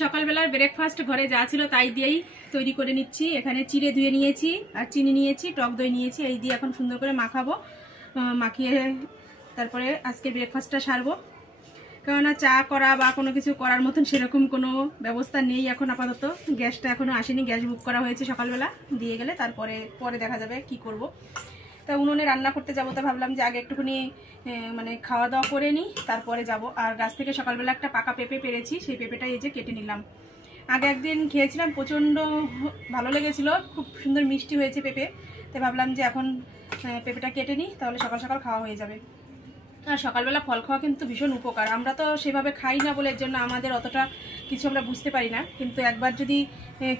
সকালবেলার ব্রেকফাস্ট ঘরে যা ছিল তাই দিয়েই তৈরি করে নিচ্ছি। এখানে চিড়ে ধুয়ে নিয়েছি আর চিনি নিয়েছি, টক দই নিয়েছি। এই দিয়ে এখন সুন্দর করে মাখাবো, মাখিয়ে তারপরে আজকে ব্রেকফাস্টটা সারবো। কেননা চা করা বা কোনো কিছু করার মতন সেরকম কোনো ব্যবস্থা নেই এখন আপাতত। গ্যাসটা এখনও আসেনি, গ্যাস বুক করা হয়েছে সকালবেলা, দিয়ে গেলে তারপরে দেখা যাবে কি করব। তা উনুনে রান্না করতে যাবো, তা ভাবলাম যে আগে একটুখানি মানে খাওয়া দাওয়া করে নিই, তারপরে যাব। আর গাছ থেকে সকালবেলা একটা পাকা পেঁপে পেরেছি, সেই পেঁপেটা এই যে কেটে নিলাম। আগে একদিন খেয়েছিলাম, প্রচণ্ড ভালো লেগেছিল, খুব সুন্দর মিষ্টি হয়েছে পেঁপে। তাই ভাবলাম যে এখন পেঁপেটা কেটে নিই, তাহলে সকাল সকাল খাওয়া হয়ে যাবে। আর সকালবেলা ফল খাওয়া কিন্তু ভীষণ উপকার। আমরা তো সেভাবে খাই না বলে এর জন্য আমাদের অতটা কিছু আমরা বুঝতে পারি না, কিন্তু একবার যদি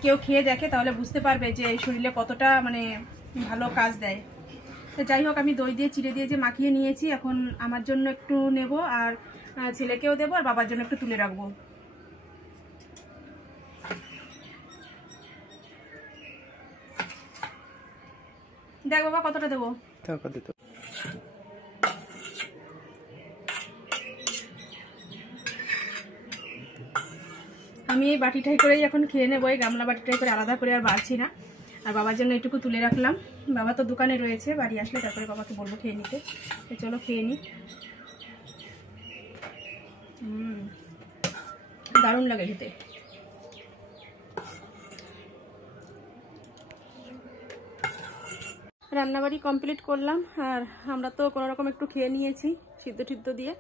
কেউ খেয়ে দেখে তাহলে বুঝতে পারবে যে শরীরে কতটা মানে ভালো কাজ দেয়। তো যাই হোক, আমি দই দিয়ে চিড়ে দিয়ে যে মাখিয়ে নিয়েছি, এখন আমার জন্য একটু নেব আর ছেলেকেও দেবো আর বাবার জন্য একটু তুলে রাখবো। দেখ বাবা কতটা দেবো। আমি এই বাটিটাই করেই এখন খেয়ে নেবো, এই গামলা বাটিটাই করে আলাদা করে আর বাড়ছি না। আর বাবার জন্য একটুকু তুলে রাখলাম, বাবা তো দোকানে রয়েছে, বাড়ি আসলে তারপরে বাবাকে বলবো খেয়ে নিতে। চলো খেয়ে নিই। দারুণ লাগে খেতে। রান্নাবাড়ি কমপ্লিট করলাম, আর আমরা তো কোনো রকম একটু খেয়ে নিয়েছি সিদ্ধ টিদ্ধ দিয়ে।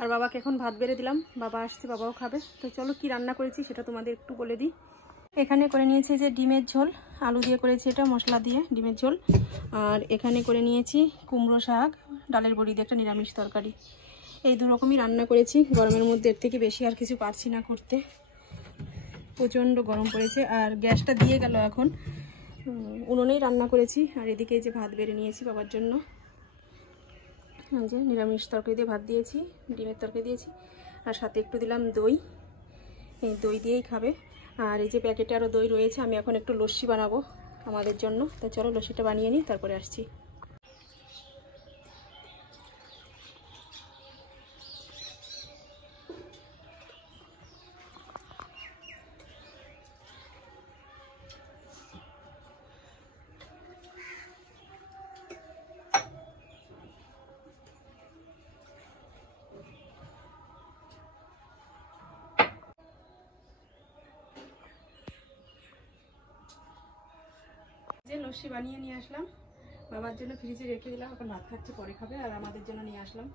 আর বাবাকে এখন ভাত বেড়ে দিলাম, বাবা আসছে, বাবাও খাবে। তো চলো কি রান্না করেছি সেটা তোমাদের একটু বলে দিই। এখানে করে নিয়েছি যে ডিমের ঝোল, আলু দিয়ে করেছি, এটা মশলা দিয়ে ডিমের ঝোল। আর এখানে করে নিয়েছি কুমড়ো শাক, ডালের বড়ি দিয়ে একটা নিরামিষ তরকারি। এই দু রকমই রান্না করেছি। গরমের মধ্যে এর থেকে বেশি আর কিছু পারছি না করতে, প্রচণ্ড গরম পড়েছে। আর গ্যাসটা দিয়ে গেল, এখন উনুনেই রান্না করেছি। আর এদিকে যে ভাত বেড়ে নিয়েছি বাবার জন্য, যে নিরামিষ তরকারি দিয়ে ভাত দিয়েছি, ডিমের তরকারি দিয়েছি, আর সাথে একটু দিলাম দই। এই দই দিয়েই খাবে। আর এই যে প্যাকেটে আরও দই রয়েছে, আমি এখন একটু লস্যি বানাবো আমাদের জন্য। তো চলো লস্যিটা বানিয়ে নিই, তারপরে আসছি। যে লস্যি বানিয়ে নিয়ে আসলাম, বাবার জন্য ফ্রিজে রেখে দিলাম, এখন ভাত খাচ্ছে, পরে খাবে। আর আমাদের জন্য নিয়ে আসলাম।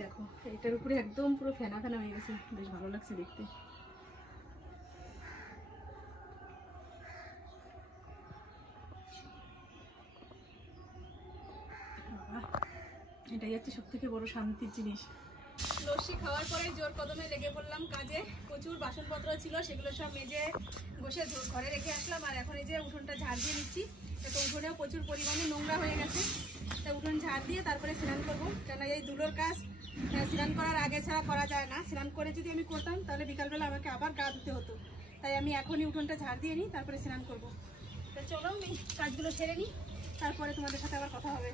দেখো এটার উপরে একদম পুরো ফেনা ফেনা হয়ে গেছে, বেশ ভালো লাগছে দেখতে। এটাই হচ্ছে সব থেকে বড় শান্তির জিনিস। লস্যি খাওয়ার পরে জোর কদমে লেগে পড়লাম কাজে। প্রচুর বাসনপত্র ছিল, সেগুলো সব মেজে বসে ঘরে রেখে আসলাম। আর এখন এই যে উঠোনটা ঝাড় দিয়ে নিচ্ছি। তো উঠোনেও প্রচুর পরিমাণে নোংরা হয়ে গেছে, তা উঠোন ঝাড় দিয়ে তারপরে স্নান করবো। কেন এই ধুলোর কাজ স্নান করার আগে ছাড়া করা যায় না। স্নান করে যদি আমি করতাম তাহলে বিকালবেলা আমাকে আবার গা ধুতে হতো। তাই আমি এখনই উঠোনটা ঝাড় দিয়ে নিই, তারপরে স্নান করবো। তো চলো আমি কাজগুলো সেরে নিই, তারপরে তোমাদের সাথে আবার কথা হবে।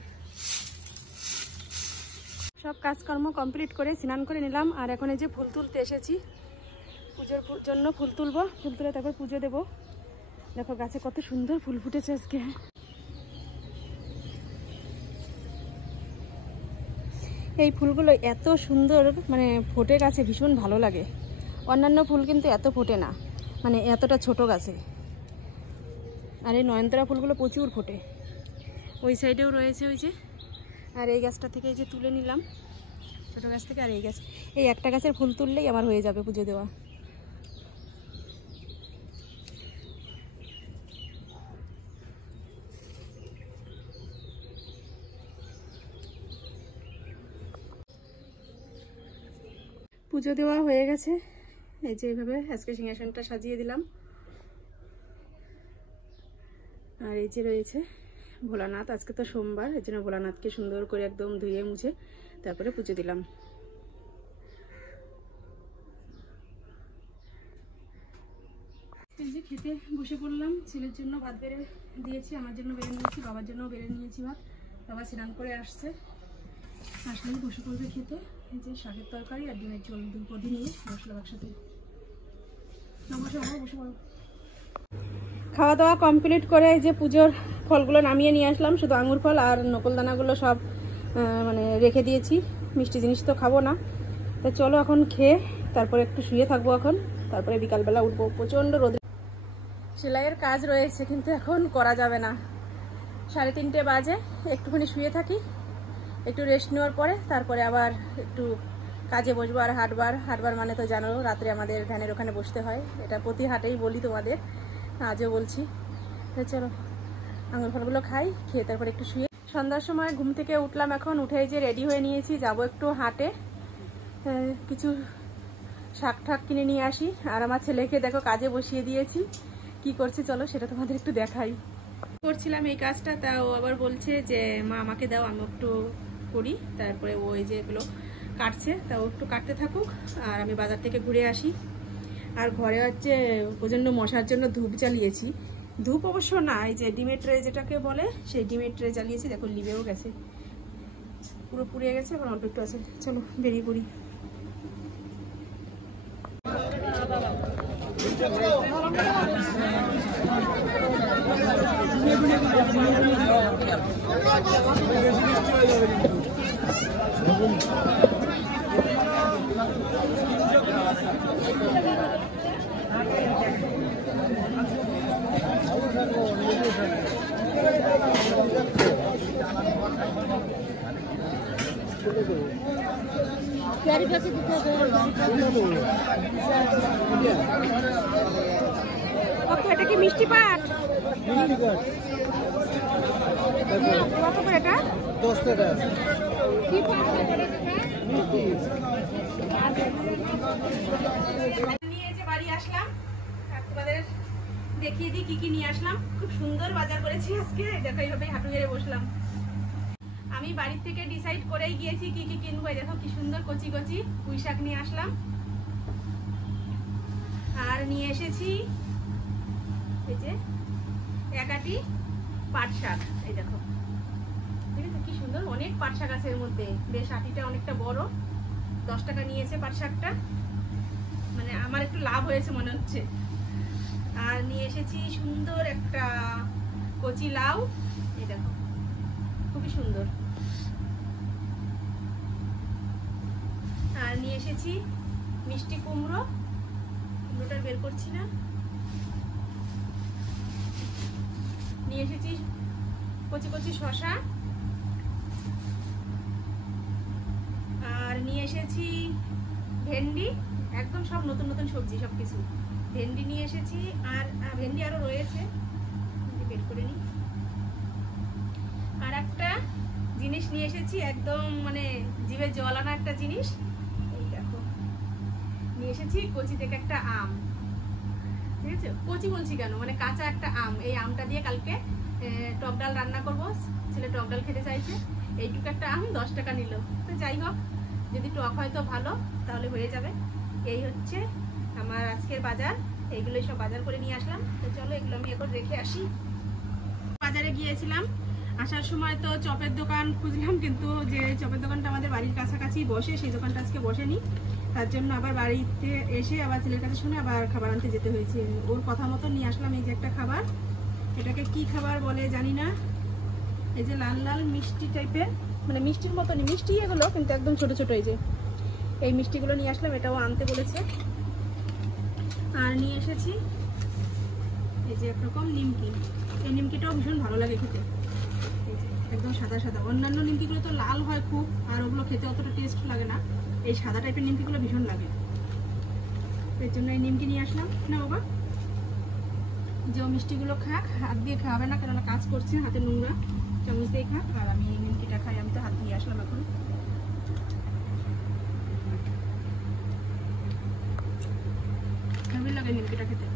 সব কাজকর্ম কমপ্লিট করে স্নান করে নিলাম। আর এখন এই যে ফুল তুলতে এসেছি, পুজোর জন্য ফুল তুলবো, ফুল তুলে তারপর পুজো দেবো। দেখো গাছে কত সুন্দর ফুল ফুটেছে আজকে। এই ফুলগুলো এত সুন্দর মানে ফোটে গাছে, ভীষণ ভালো লাগে। অন্যান্য ফুল কিন্তু এত ফোটে না, মানে এতটা ছোট গাছে। আর এই নয়নতারা ফুলগুলো প্রচুর ফোটে। ওই সাইডেও রয়েছে ওই যে। আর এই গাছটা থেকে এই যে তুলে নিলাম, ছোটো গাছ থেকে। আর এই গাছ, এই একটা গাছের ফুল তুললেই আমার হয়ে যাবে পুজো দেওয়া। পুজো দেওয়া হয়ে গেছে। এই যে এইভাবে আজকে সিংহাসনটা সাজিয়ে দিলাম। আর এই যে রয়েছে ভোলানাথ, আজকে তো সোমবার, এই জন্য ভোলানাথকে সুন্দর করে একদম ধুয়ে মুছে তারপরে পুজো দিলাম। এই যে খেতে বসে পড়লাম। ছেলের জন্য ভাত বেড়ে দিয়েছি, আমার জন্য বেড়ে নিয়েছি, বাবার জন্য বেড়ে নিয়েছি ভাত। বাবা স্নান করে আসছে, আসলেই বসে পড়বে খেতে। এই যে শাকের তরকারি আর ডিমের ঝোল, দুটো দিয়ে নিয়ে বসলাম একসাথে। খাওয়া দাওয়া কমপ্লিট করে যে পুজোর ফলগুলো নামিয়ে নিয়ে আসলাম, শুধু আঙুর ফল আর নকুলদানাগুলো সব মানে রেখে দিয়েছি। মিষ্টি জিনিস তো খাবো না, তো চলো এখন খেয়ে তারপরে একটু শুয়ে থাকবো এখন, তারপরে বিকালবেলা উঠবো। প্রচণ্ড রোদে সেলাইয়ের কাজ রয়েছে কিন্তু এখন করা যাবে না, 3:30 বাজে। একটুখানি শুয়ে থাকি, একটু রেস্ট নেওয়ার পরে তারপরে আবার একটু কাজে বসবো। আর হাটবার মানে তো জানো, রাত্রে আমাদের ভ্যানের ওখানে বসতে হয়, এটা প্রতি হাটেই বলি তোমাদের, আজও বলছি। তো চলো আঙুর ফলগুলো খাই, খেয়ে তারপরে একটু শুয়ে। সন্ধ্যার সময় ঘুম থেকে উঠলাম, এখন উঠে যে রেডি হয়ে নিয়েছি, যাব একটু হাটে, কিছু শাক ঠাক কিনে নিয়ে আসি। আর আমার ছেলেকে দেখো কাজে বসিয়ে দিয়েছি, কি করছে চলো সেটা তোমাদের একটু দেখাই। করছিলাম এই কাজটা, তাও আবার বলছে যে মা আমাকে দাও, আমি একটু করি। তারপরে ওই যে এগুলো কাটছে, তাও একটু কাটতে থাকুক আর আমি বাজার থেকে ঘুরে আসি। আর ঘরে হচ্ছে প্রচণ্ড মশার জন্য ধূপ জ্বালিয়েছি, ধূপ অবশ্য না, এই যে ডিমের ট্রে যেটাকে বলে সেই ডিমের ট্রে জ্বালিয়েছি, দেখো লিবেও গেছে, পুরো পুড়িয়ে গেছে, এখন অল্প একটু আছে। চলো বেরিয়ে পড়ি। এটা কি মিষ্টি পাট? কত করে এটা? 10 টাকা। কি পাট নিয়ে যে বাড়ি আসলাম, তোমাদের দেখিয়ে দিই কি কি নিয়ে আসলাম। খুব সুন্দর বাজার করেছি আজকে, দেখো এইভাবে হাঁটু গেড়ে বসলাম। আমি বাড়ির থেকে ডিসাইড করেই গিয়েছি কি কি কিনবো। দেখো কি সুন্দর কচি কচি পুঁই শাক নিয়ে আসলাম, আর নিয়ে এসেছি এই যে 1 আঁটি পাট শাক। এই দেখো ঠিক আছে, কি সুন্দর, অনেক পাট শাক আছে এর মধ্যে, বেশ আঁটিটা অনেকটা বড়। 10 টাকা নিয়েছে পাট শাকটা, মানে আমার একটু লাভ হয়েছে মনে হচ্ছে। আর নিয়ে এসেছি সুন্দর একটা কচি লাউ, এই দেখো খুবই সুন্দর। আর নিয়ে এসেছি মিষ্টি কুমড়ো, কুমড়োটা বের করছি না। নিয়ে এসেছি কচি কচি শসা, আর নিয়ে এসেছি ভেন্ডি, একদম সব নতুন নতুন সবজি সবকিছু। ভেন্ডি নিয়ে এসেছি, আর ভেন্ডি আরো রয়েছে, বের করে নিই। আর একটা জিনিস নিয়ে এসেছি, একদম মানে জিভে জল আনা একটা জিনিস, এই দেখো নিয়ে এসেছি কচি থেকে একটা আম। ঠিক আছে, কচি বলছি কেন, মানে কাঁচা একটা আম। এই আমটা দিয়ে কালকে টক ডাল রান্না করব, ছেলে টক ডাল খেতে চাইছে। এইটুকু একটা আম 10 টাকা নিল, তো যাই হোক, যদি টক হয় তো ভালো, তাহলে হয়ে যাবে। এই হচ্ছে আমার আজকের বাজার, এইগুলোই সব বাজার করে নিয়ে আসলাম। তো চলো এগুলো আমি এখন রেখে আসি। বাজারে গিয়েছিলাম, আসার সময় তো চপের দোকান খুঁজলাম, কিন্তু যে চপের দোকানটা আমাদের বাড়ির কাছাকাছি বসে, সেই দোকানটা আজকে বসেনি। তার জন্য আবার বাড়িতে এসে আবার ছেলের কাছে শুনে আবার খাবার আনতে যেতে হয়েছে। ওর কথা মতো নিয়ে আসলাম এই যে একটা খাবার, এটাকে কি খাবার বলে জানি না, এই যে লাল লাল মিষ্টি টাইপের, মানে মিষ্টির মতনই মিষ্টি এগুলো, কিন্তু একদম ছোট ছোট। এই যে এই মিষ্টিগুলো নিয়ে আসলাম, এটাও আনতে বলেছে। আর নিয়ে এসেছি এই যে একরকম নিমকি, এই নিমকিটাও ভীষণ ভালো লাগে খেতে, একদম সাদা সাদা। অন্যান্য নিমকিগুলো তো লাল হয় খুব, আর ওগুলো খেতে অতটা টেস্ট লাগে না, এই সাদা টাইপের নিমকিগুলো ভীষণ লাগে। এর জন্য এই নিমকি নিয়ে আসলাম। না বাবা, যে ও মিষ্টিগুলো খাক, হাত দিয়ে খাওয়াবে না, কেননা কাজ করছে, হাতে নোংরা, চামচ দিয়ে খাক। আর আমি এই নিমকিটা খাই, আমি তো হাত দিয়ে আসলাম এখন। কেমন লাগে নিমকিটা খেতে,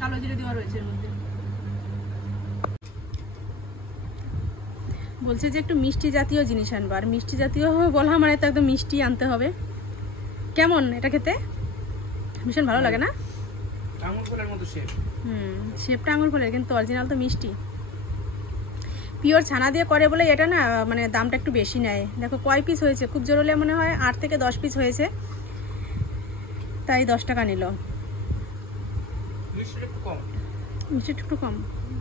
কালো জিরে দেওয়া রয়েছে এর মধ্যে। বলছে যে একটু মিষ্টি জাতীয় জিনিস আনবো, আর মিষ্টি জাতীয় বলা মানে তো একদম মিষ্টি আনতে হবে। কেমন এটা খেতে? ভীষণ ভালো লাগে না? আঙুর ফলের মতো শেপ। শেপটা আঙুর ফলের, কিন্তু অরিজিনাল তো মিষ্টি। পিওর ছানা দিয়ে করে বলে এটা না, মানে দামটা একটু বেশি নেয়। দেখো কয় পিস হয়েছে, খুব জোর হলে মনে হয় 8 থেকে 10 পিস হয়েছে, তাই 10 টাকা নিল। মিষ্টিটা একটু কম। মিষ্টি একটু কম,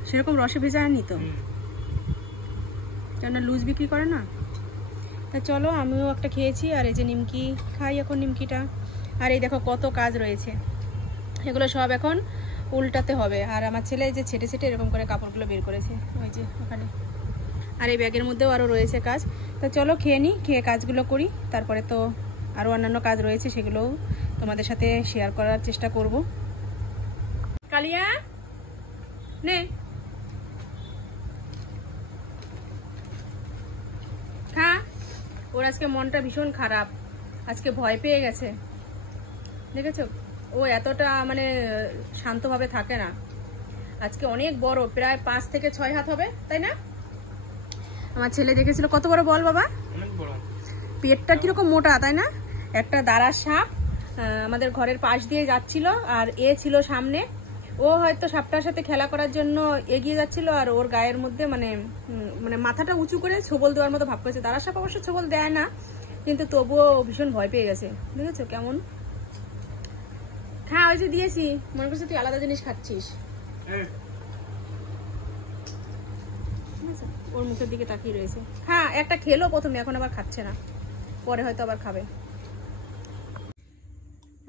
সেরকম রসে ভেজা আনি তো, কেননা লুজ বিক্রি করে না। তা চলো, আমিও একটা খেয়েছি, আর এই যে নিমকি খাই এখন নিমকিটা। আর এই দেখো কত কাজ রয়েছে, এগুলো সব এখন উল্টাতে হবে। আর আমার ছেলে যে ছেটে ছেটে এরকম করে কাপড়গুলো বের করেছে ওই যে ওখানে, আর এই ব্যাগের মধ্যেও আরও রয়েছে কাজ। তা চলো খেয়ে নিই, খেয়ে কাজগুলো করি, তারপরে তো আরও অন্যান্য কাজ রয়েছে, সেগুলোও তোমাদের সাথে শেয়ার করার চেষ্টা করব। কালিয়া নে খা। ওর আজকে মনটা ভীষণ খারাপ, আজকে ভয় পেয়ে গেছে, দেখেছো? ও এতটা মানে শান্তভাবে থাকে না। আজকে অনেক বড়, প্রায় 5 থেকে 6 হাত হবে, তাই না? আমার ছেলে দেখেছিল কত বড় বল বাবা, অনেক বড়। পেটটা কিরকম মোটা, তাই না? একটা দাঁড়ার সাপ আমাদের ঘরের পাশ দিয়ে যাচ্ছিল, আর এ ছিল সামনে। ও হয়তো সাপটার সাথে খেলা করার জন্য এগিয়ে যাচ্ছিল, আর ওর গায়ের মধ্যে মানে মানে মাথাটা উঁচু করে ছোবল দেওয়ার মতো ভাব করেছে। দাঁড়ার সাপ অবশ্য ছোবল দেয় না, কিন্তু তবুও ভীষণ ভয় পেয়ে গেছে, দেখেছো কেমন? খা, ওই যে দিয়েছি, মনে করছে তুই আলাদা জিনিস খাচ্ছিস। ওর মুখের দিকে তাকিয়ে রয়েছে। খা, একটা খেলো প্রথমে, এখন আবার খাচ্ছে না, পরে হয়তো আবার খাবে।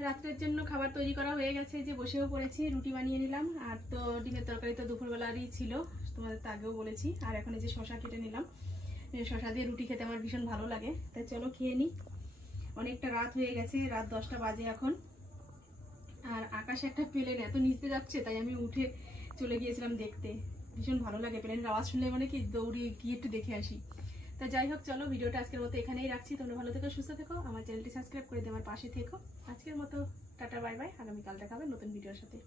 রাত্রের জন্য খাবার তৈরি করা হয়ে গেছে, যে বসেও পড়েছি, রুটি বানিয়ে নিলাম। আর তো ডিমের তরকারি তো দুপুরবেলারই ছিল, তোমাদের তো আগেও বলেছি। আর এখন এই যে শশা কেটে নিলাম, শশা দিয়ে রুটি খেতে আমার ভীষণ ভালো লাগে। তাই চলো খেয়ে নিই, অনেকটা রাত হয়ে গেছে, রাত 10টা বাজে এখন। আর আকাশে একটা প্লেন এত নিচে যাচ্ছে, তাই আমি উঠে চলে গিয়েছিলাম দেখতে। ভীষণ ভালো লাগে প্লেনের আওয়াজ শুনলে, মানে কি দৌড়িয়ে গিয়ে একটু দেখে আসি। তা যাই হোক, চলো ভিডিওটা আজকের মতো এখানেই রাখছি। তোমরা ভালো থেকো, সুস্থ থেকো, আমার চ্যানেলটি সাবস্ক্রাইব করে দিয়ে আমার পাশে থেকো। আজকের মতো টাটা বাই বাই, আগামীকাল দেখা হবে নতুন ভিডিওর সাথে।